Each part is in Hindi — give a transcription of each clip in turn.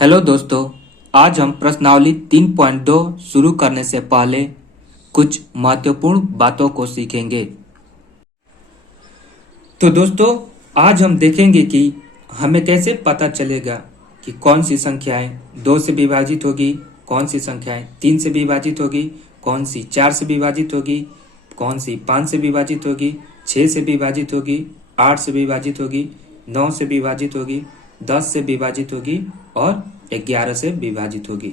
हेलो दोस्तों, आज हम प्रश्नावली 3.2 शुरू करने से पहले कुछ महत्वपूर्ण बातों को सीखेंगे। तो दोस्तों, आज हम देखेंगे कि हमें कैसे पता चलेगा कि कौन सी संख्याएं 2 से विभाजित होगी, कौन सी संख्याएं 3 से विभाजित होगी, कौन सी 4 से विभाजित होगी, कौन सी 5 से विभाजित होगी, 6 से विभाजित होगी, 8 से विभाजित होगी, 9 से विभाजित होगी, 10 से विभाजित होगी और 11 से विभाजित होगी।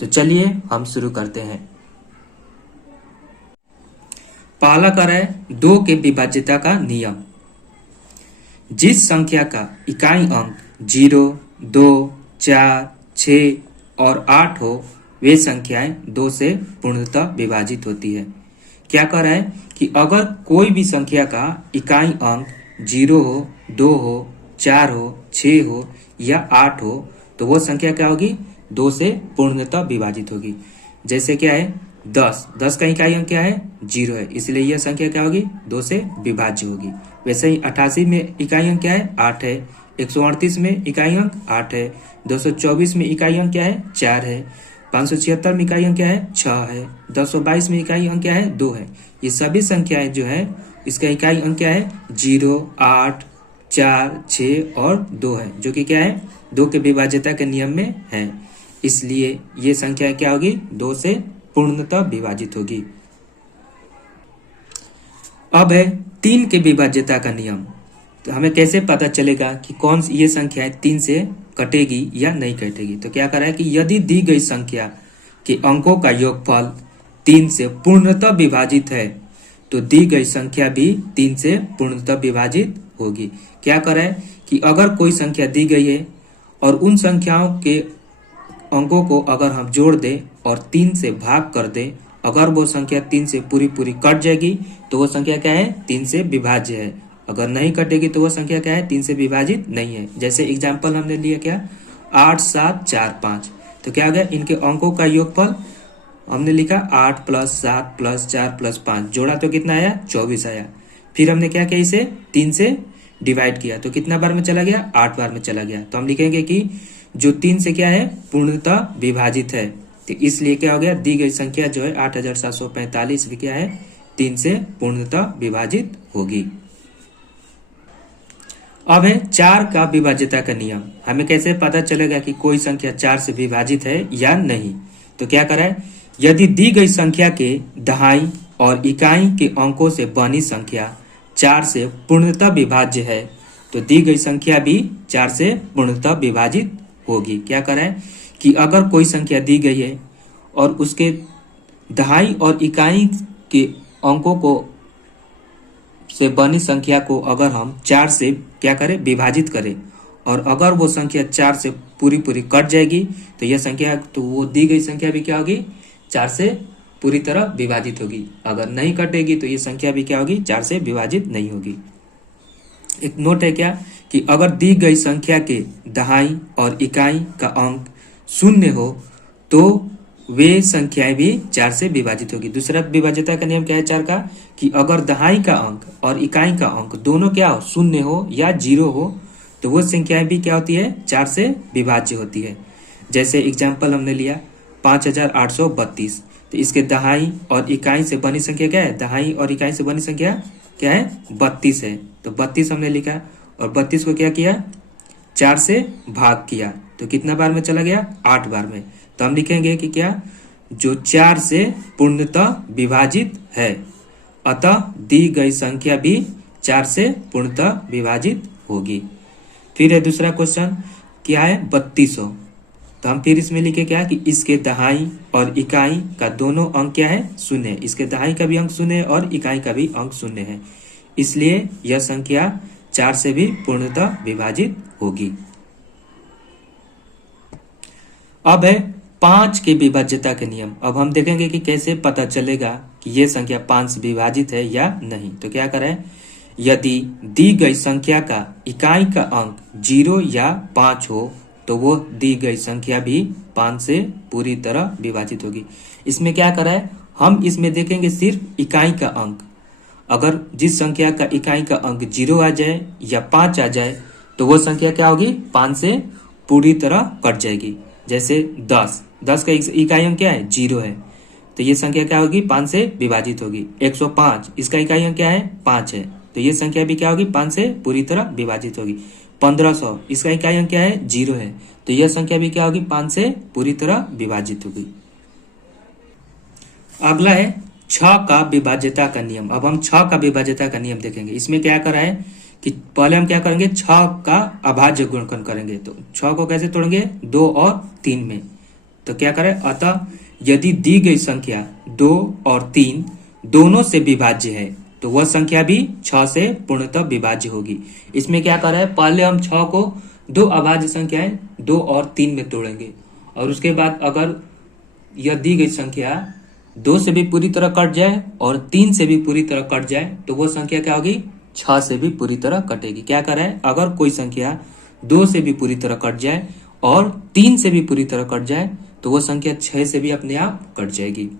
तो चलिए हम शुरू करते हैं। पहला कर है 2 के विभाज्यता का नियम। जिस संख्या का इकाई अंक 0, 2, 4, 6 और 8 हो, वे संख्याएं 2 से पूर्णतः विभाजित होती है। क्या कर रहा है कि अगर कोई भी संख्या का इकाई अंक 0 हो, 2 हो, 4 हो, 6 हो या 8 हो, तो वो संख्या क्या होगी? 2 से पूर्णतः विभाजित होगी। जैसे क्या है 10 का इकाई अंक क्या है? 0 है, इसलिए यह संख्या क्या होगी? 2 से विभाज्य होगी। वैसे ही 88 में इकाई अंक क्या है? 8 है। 138 में इकाई अंक 8 है। 224 में इकाई अंक क्या है? 4 है। 576 में इकाई अंक क्या है? 6 है। 222 में इकाई अंक क्या है? 2 है। ये सभी संख्याएं जो है इसका इकाई अंक क्या है? 0, 8, 4, 6 और 2 है, जो कि क्या है? 2 के विभाज्यता के नियम में है। इसलिए ये संख्या क्या होगी? 2 से पूर्णतः विभाजित होगी। अब है 3 के विभाज्यता का नियम। तो हमें कैसे पता चलेगा कि कौन सी ये संख्या 3 से कटेगी या नहीं कटेगी? तो क्या करा है कि यदि दी गई संख्या के अंकों का योगफल 3 से पूर्णतः विभाजित है, तो दी गई संख्या भी 3 से पूर्णतः विभाजित होगी। क्या करा है कि अगर कोई संख्या दी गई है और उन संख्याओं के अंकों को अगर हम जोड़ दें और 3 से भाग कर दें, अगर वो संख्या 3 से पूरी कट जाएगी तो वो संख्या क्या है? 3 से विभाज्य है। अगर नहीं कटेगी तो वो संख्या क्या है? 3 से विभाजित नहीं है। जैसे एग्जाम्पल हमने लिया क्या? 8, 7, 4, 5। तो क्या हो गया? इनके अंकों का योगफल हमने लिखा 8 + 7 + 4 + 5, जोड़ा तो कितना आया? 24 आया। फिर हमने क्या किया? इसे 3 से डिवाइड किया तो कितना बार में चला गया? 8 बार में चला गया। तो हम लिखेंगे कि जो 3 से क्या है? पूर्णतः विभाजित है। तो इसलिए क्या हो गया? दी गई संख्या जो है 8745 भी क्या है? 3 से पूर्णतः विभाजित होगी। अब है 4 का विभाज्यता का नियम। हमें कैसे पता चलेगा कि कोई संख्या 4 से विभाजित है या नहीं? तो क्या करा है? यदि दी गई संख्या के दहाई और इकाई के अंकों से बनी संख्या 4 से पूर्णतः विभाज्य है, तो दी गई संख्या भी 4 से पूर्णतः विभाजित होगी। क्या करा है कि अगर कोई संख्या दी गई है और उसके दहाई और इकाई के अंकों को से बनी संख्या को अगर हम 4 से क्या करें? विभाजित करें, और अगर वो संख्या 4 से पूरी कट जाएगी तो यह संख्या, तो वो दी गई संख्या भी क्या होगी? 4 से पूरी तरह विभाजित होगी। अगर नहीं कटेगी तो ये संख्या भी क्या होगी? 4 से विभाजित नहीं होगी। एक नोट है क्या कि अगर दी गई संख्या के दहाई और इकाई का अंक 0 हो तो वे संख्याएं भी 4 से विभाजित होगी। दूसरा विभाज्यता का नियम क्या है 4 का? कि अगर दहाई का अंक और इकाई का अंक दोनों क्या हो? 0 हो या 0 हो, तो वो संख्याएं भी क्या होती है? 4 से विभाज्य होती है। जैसे एग्जाम्पल हमने लिया 5832, तो इसके दहाई और इकाई से बनी संख्या क्या है? दहाई और इकाई से बनी संख्या क्या है? 32 है। तो 32 हमने लिखा और 32 को क्या किया? 4 से भाग किया तो कितना बार में चला गया? 8 बार में। तो हम लिखेंगे कि क्या? जो 4 से पूर्णतः विभाजित है, अतः दी गई संख्या भी 4 से पूर्णतः विभाजित होगी। फिर है दूसरा क्वेश्चन, क्या है? 3200। तो हम फिर इसमें लिखे क्या कि इसके दहाई और इकाई का दोनों अंक क्या है? 0 है। इसके दहाई का भी अंक 0 है और इकाई का भी अंक 0 है, इसलिए यह संख्या 4 से भी पूर्णतः विभाजित होगी। अब है 5 के विभाज्यता के नियम। अब हम देखेंगे कि कैसे पता चलेगा कि यह संख्या 5 से विभाजित है या नहीं। तो क्या करें? यदि दी गई संख्या का इकाई का अंक 0 या 5 हो तो वो दी गई संख्या भी 5 से पूरी तरह विभाजित होगी। इसमें क्या करा है? हम इसमें देखेंगे सिर्फ इकाई का अंक। अगर जिस संख्या का इकाई का अंक 0 आ जाए या 5 आ जाए तो वो संख्या क्या होगी? 5 से पूरी तरह कट जाएगी। जैसे 10, 10 का इकाई अंक क्या है? 0 है, तो ये संख्या क्या होगी? 5 से विभाजित होगी। 105, इसका इकाई अंक क्या है? 5 है, तो ये संख्या भी क्या होगी? 5 से पूरी तरह विभाजित होगी। 1500, इसका इकाई अंक क्या है? 0 है, तो यह संख्या भी क्या होगी? 5 से पूरी तरह विभाजित होगी। अगला है 6 का विभाज्यता का नियम। अब हम 6 का विभाज्यता का नियम देखेंगे। इसमें क्या करा है कि पहले हम क्या करेंगे? 6 का अभाज्य गुणनखंड करेंगे। तो 6 को कैसे तोड़ेंगे? 2 और 3 में। तो क्या करें? अतः यदि दी गई संख्या 2 और 3 दोनों से विभाज्य है तो वह संख्या भी 6 से पूर्णतः विभाज्य होगी। इसमें क्या करा है? पहले हम 6 को दो अभाज्य संख्याएं 2 और 3 में तोड़ेंगे, और उसके बाद अगर यह दी गई संख्या 2 से भी पूरी तरह कट जाए और 3 से भी पूरी तरह कट जाए तो वो संख्या क्या होगी? 6 से भी पूरी तरह कटेगी। क्या करा है? अगर कोई संख्या 2 से भी पूरी तरह कट जाए और 3 से भी पूरी तरह कट जाए तो वो संख्या 6 से भी अपने आप कट जाएगी।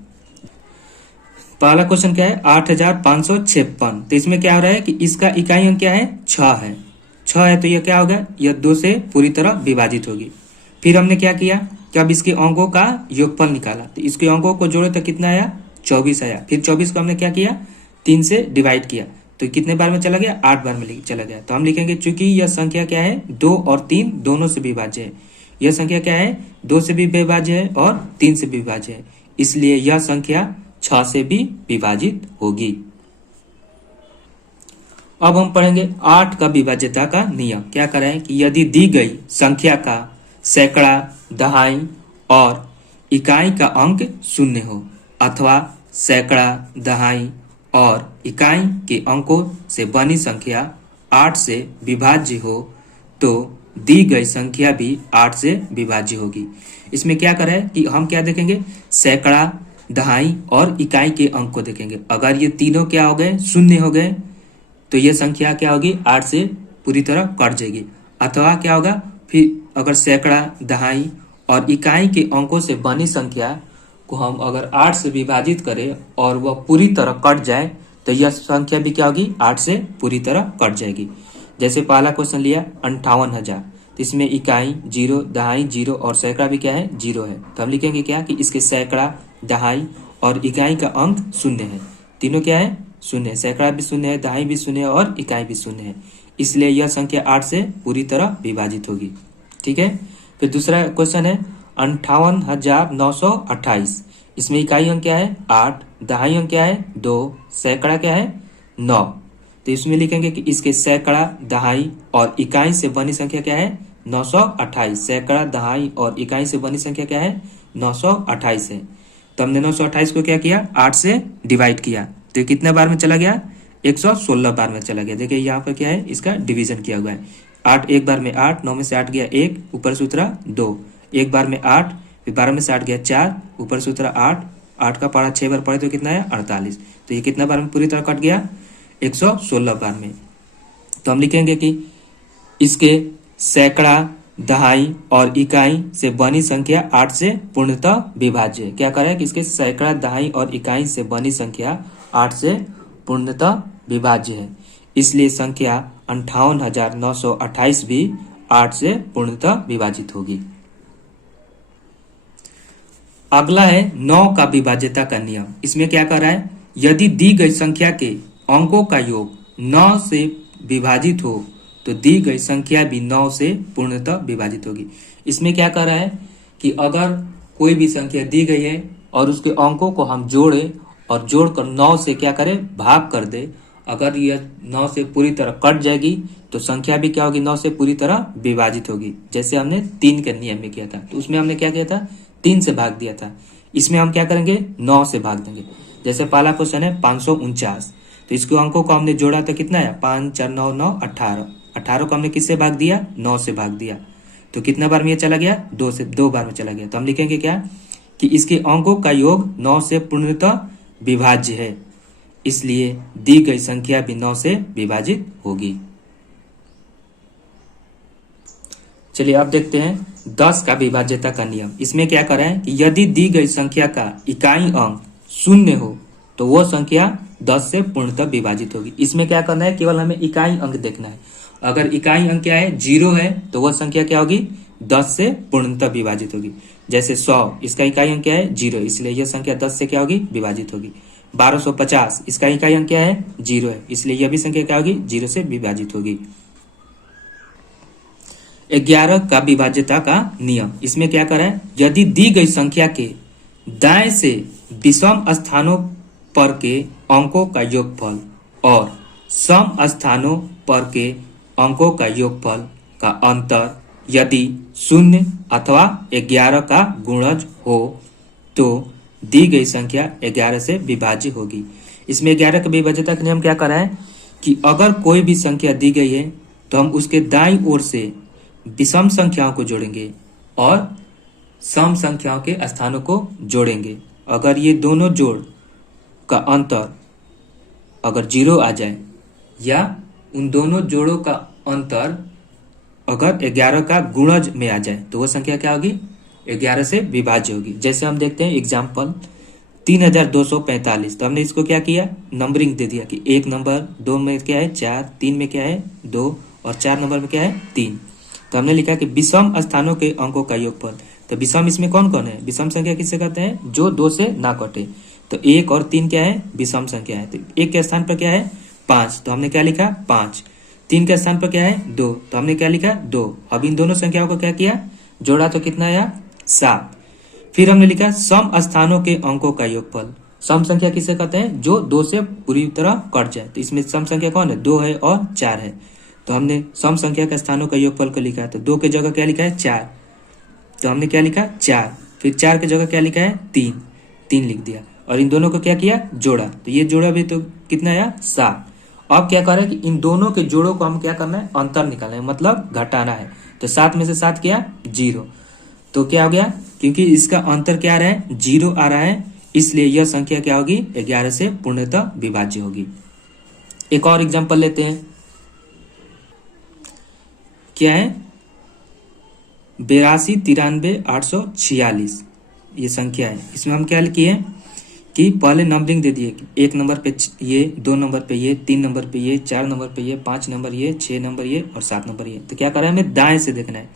पहला क्वेश्चन क्या है? 8556। तो इसमें क्या हो रहा है कि इसका इकाई अंक क्या है? 6 है। 6 है तो यह क्या होगा? यह 2 से पूरी तरह विभाजित होगी। फिर हमने क्या किया कि अब इसके अंकों का योगफल निकाला, तो इसके अंकों को जोड़े तो कितना आया? 24 आया। फिर 24 को हमने क्या किया? 3 से डिवाइड किया, तो कितने बार में चला गया? 8 बार में चला गया। तो हम लिखेंगे चूंकि यह संख्या क्या है? 2 और 3 दोनों से विभाज्य है। यह संख्या क्या है? 2 से भी विभाज्य है और 3 से भी विभाज्य है, इसलिए यह संख्या 6 से भी विभाजित होगी। अब हम पढ़ेंगे 8 का विभाज्यता का नियम। क्या करें कि यदि दी गई संख्या का सैकड़ा, दहाई और इकाई का अंक 0 हो अथवा सैकड़ा, दहाई और इकाई के अंकों से बनी संख्या 8 से विभाज्य हो तो दी गई संख्या भी 8 से विभाज्य होगी। इसमें क्या करें कि हम क्या देखेंगे? सैकड़ा, दहाई और इकाई के अंक को देखेंगे। अगर ये तीनों क्या हो गए? 0 हो गए तो ये संख्या क्या होगी? 8 से पूरी तरह कट जाएगी। अथवा क्या होगा? फिर अगर सैकड़ा, दहाई और इकाई के अंकों से बनी संख्या को हम अगर 8 से विभाजित करें और वह पूरी तरह कट जाए तो यह संख्या भी क्या होगी? 8 से पूरी तरह कट जाएगी। जैसे पहला क्वेश्चन लिया 58,000, तो इसमें इकाई 0, दहाई 0 और सैकड़ा भी क्या है? 0 है। तो हम लिखेंगे क्या कि इसके सैकड़ा, दहाई और इकाई का अंक 0 है। तीनों क्या है? 0 है। सैकड़ा भी 0 है, दहाई भी 0 है और इकाई भी 0 है, इसलिए यह संख्या 8 से पूरी तरह विभाजित होगी। ठीक है। फिर दूसरा क्वेश्चन है 58,928। इसमें इकाई अंक क्या है? 8, दहाई अंक क्या है? 2, सैकड़ा क्या है? 9। तो इसमें लिखेंगे कि इसके सैकड़ा, दहाई और इकाई से बनी संख्या क्या है? 928। सैकड़ा, दहाई और इकाई से बनी संख्या क्या है? 928 है। तो हमने 928 को क्या किया? 8 से डिवाइड किया, तो कितने बार में चला गया? 116 बार में चला गया। देखिए यहाँ पर क्या है? इसका डिवीजन किया हुआ है। 8 एक बार में 8, 9 में से 8 गया 1, ऊपर से उतरा 2, एक बार में 8, फिर 12 में से 8 गया 4, ऊपर से उतरा 8, 8 का पढ़ा 6 बार पढ़े तो कितना है? 48। तो ये कितना बार में पूरी तरह कट गया? 116 बार में। तो हम लिखेंगे कि इसके सैकड़ा, दहाई और इकाई से बनी संख्या 8 से पूर्णतः विभाज्य है। क्या करें कि इसके सैकड़ा, दहाई और इकाई से बनी संख्या 8 से पूर्णतः विभाज्य है, इसलिए संख्या 58,928 भी 8 से पूर्णतः विभाजित होगी। अगला है 9 का विभाज्यता का नियम। इसमें क्या कर रहा है? यदि दी गई संख्या के अंकों का योग 9 से विभाजित हो तो दी गई संख्या भी 9 से पूर्णतः विभाजित होगी। इसमें क्या कर रहा है कि अगर कोई भी संख्या दी गई है और उसके अंकों को हम जोड़े और जोड़कर 9 से क्या करें? भाग कर दे। अगर यह 9 से पूरी तरह कट जाएगी तो संख्या भी क्या होगी? 9 से पूरी तरह विभाजित होगी। जैसे हमने 3 के नियम में किया था, तो उसमें हमने क्या किया था? 3 से भाग दिया था। इसमें हम क्या करेंगे? 9 से भाग देंगे। जैसे पहला क्वेश्चन है 549, तो इसके अंकों को हमने जोड़ा तो कितना है? 5, 4, 9, 9, 18। 18 को हमने किससे भाग दिया? 9 से भाग दिया, तो कितना बार में ये चला गया? 2 बार में चला गया। तो हम लिखेंगे क्या कि इसके अंकों का योग 9 से पूर्णतः विभाज्य है, इसलिए दी गई संख्या भी 9 से विभाजित होगी। चलिए अब देखते हैं 10 का विभाज्यता का नियम। इसमें क्या करें है कि यदि दी गई संख्या का इकाई अंक 0 हो तो वो संख्या 10 से पूर्णतः विभाजित होगी। इसमें क्या करना है? केवल हमें इकाई अंक देखना है। अगर इकाई अंक क्या है? 0 है तो वह संख्या क्या होगी? 10 से पूर्णतः विभाजित होगी। जैसे 100 इसका इकाई अंक क्या है 0, इसलिए यह संख्या 10 से क्या होगी विभाजित होगी। 1250 इसका इकाई अंक क्या है 0 है, इसलिए यह भी संख्या क्या होगी 0 से विभाजित होगी। 11 का विभाज्यता का नियम, इसमें क्या करा है, यदि दी गई संख्या के दाएं से विषम स्थानों पर के अंकों का योगफल और सम स्थानों पर के अंकों का योगफल का अंतर यदि 0 अथवा 11 का गुणज हो तो दी गई संख्या 11 से विभाज्य होगी। इसमें 11 का विभाज्यता का नियम क्या करा है कि अगर कोई भी संख्या दी गई है तो हम उसके दाईं ओर से विषम संख्याओं को जोड़ेंगे और सम संख्याओं के स्थानों को जोड़ेंगे। अगर ये दोनों जोड़ का अंतर अगर 0 आ जाए या उन दोनों जोड़ों का अंतर अगर 11 का गुणज में आ जाए तो वह संख्या क्या होगी 11 से विभाज्य होगी। जैसे हम देखते हैं एग्जाम्पल 3245, तो हमने इसको क्या किया नंबरिंग दे दिया कि 1 नंबर 2 में क्या है 4, 3 में क्या है 2 और 4 नंबर में क्या है 3। तो हमने लिखा कि विषम स्थानों के अंकों का योगफल, तो विषम इसमें कौन कौन है, विषम संख्या किससे कहते हैं जो 2 से ना कटे। तो 1 और 3 क्या है विषम संख्या है, तो 1 के स्थान पर क्या है 5, तो हमने क्या लिखा 5। 3 के स्थान पर क्या है 2, तो हमने क्या लिखा 2। अब इन दोनों संख्याओं को क्या किया जोड़ा तो कितना आया 7। फिर हमने लिखा सम स्थानों के अंकों का योगफल, सम संख्या किसे कहते हैं जो 2 से पूरी तरह कट जाए। तो इसमें सम संख्या कौन है 2 है और 4 है, तो हमने सम संख्या के स्थानों का योगफल को लिखा है। तो 2 के जगह क्या लिखा है 4, तो हमने क्या लिखा 4। फिर 4 के जगह क्या लिखा है 3 लिख दिया और इन दोनों को क्या किया जोड़ा, तो ये जोड़ा भी तो कितना आया 7। अब क्या कर रहे हैं कि इन दोनों के जोड़ों को हम क्या करना है अंतर निकालना है, मतलब घटाना है। तो 7 में से 7 क्या 0, तो क्या हो गया क्योंकि इसका अंतर क्या आ रहा है 0 आ रहा है, इसलिए यह संख्या क्या होगी 11 से पूर्णतः विभाज्य होगी। एक और एग्जांपल लेते हैं, क्या है 82 93 846 ये संख्या है। इसमें हम क्या किए कि पहले नंबरिंग दे दिए कि 1 नंबर पे ये, 2 नंबर पे ये, 3 नंबर पे ये, 4 नंबर पे ये, 5 नंबर ये, 6 नंबर ये और 7 नंबर ये। तो क्या कर रहा है हमें दाएं से देखना है,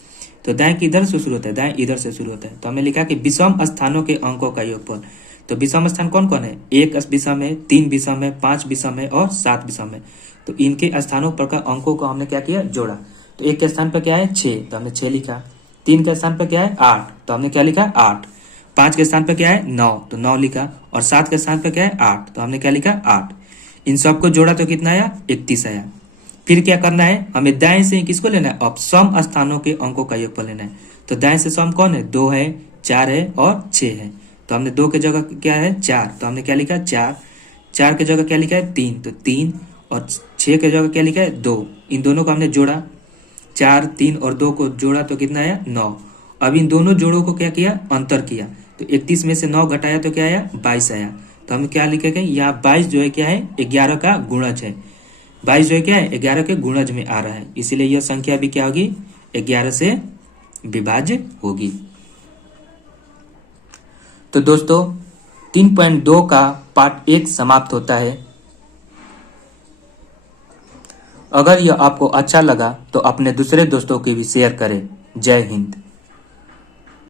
तो दाएं किधर से शुरू होता है दाएं इधर से शुरू होता है। तो हमने लिखा कि विषम स्थानों के अंकों का योगफल, तो विषम स्थान कौन कौन है 1 विषम है, 3 विषम है, 5 विषम है और 7 विषम है। तो इनके स्थानों पर का अंकों को हमने क्या किया जोड़ा। तो 1 के स्थान पर क्या है 6, तो हमने 6 लिखा। 3 के स्थान पर क्या है 8, तो हमने क्या लिखा 8। 5 के स्थान पर क्या है 9, तो 9 लिखा और 7 के स्थान पर क्या है 8, तो हमने क्या लिखा 8। इन सबको जोड़ा तो कितना आया 31 आया। फिर क्या करना है हमें दाएं से किसको लेना है अब सम स्थानों के अंकों का योगफल लेना है। तो दाएं से सम कौन है 2 है, 4 है और 6 है। तो हमने 2 के जगह क्या है 4, तो हमने क्या लिखा 4। 4 के जगह क्या लिखा है 3, तो 3 और 6 के जगह क्या लिखा है 2। इन दोनों को हमने जोड़ा, 4 3 और 2 को जोड़ा तो कितना आया 9। अब इन दोनों जोड़ों को क्या किया अंतर किया, तो 31 में से 9 घटाया तो क्या आया 22 आया। तो हम क्या लिखेंगे यहाँ 22 जो है क्या है 11 का गुणज है। 22 जो है क्या है 11 के गुणज में आ रहा है, इसीलिए यह संख्या भी क्या होगी 11 से विभाज्य होगी। तो दोस्तों 3.2 का पार्ट 1 समाप्त होता है। अगर यह आपको अच्छा लगा तो अपने दूसरे दोस्तों के भी शेयर करें। जय हिंद।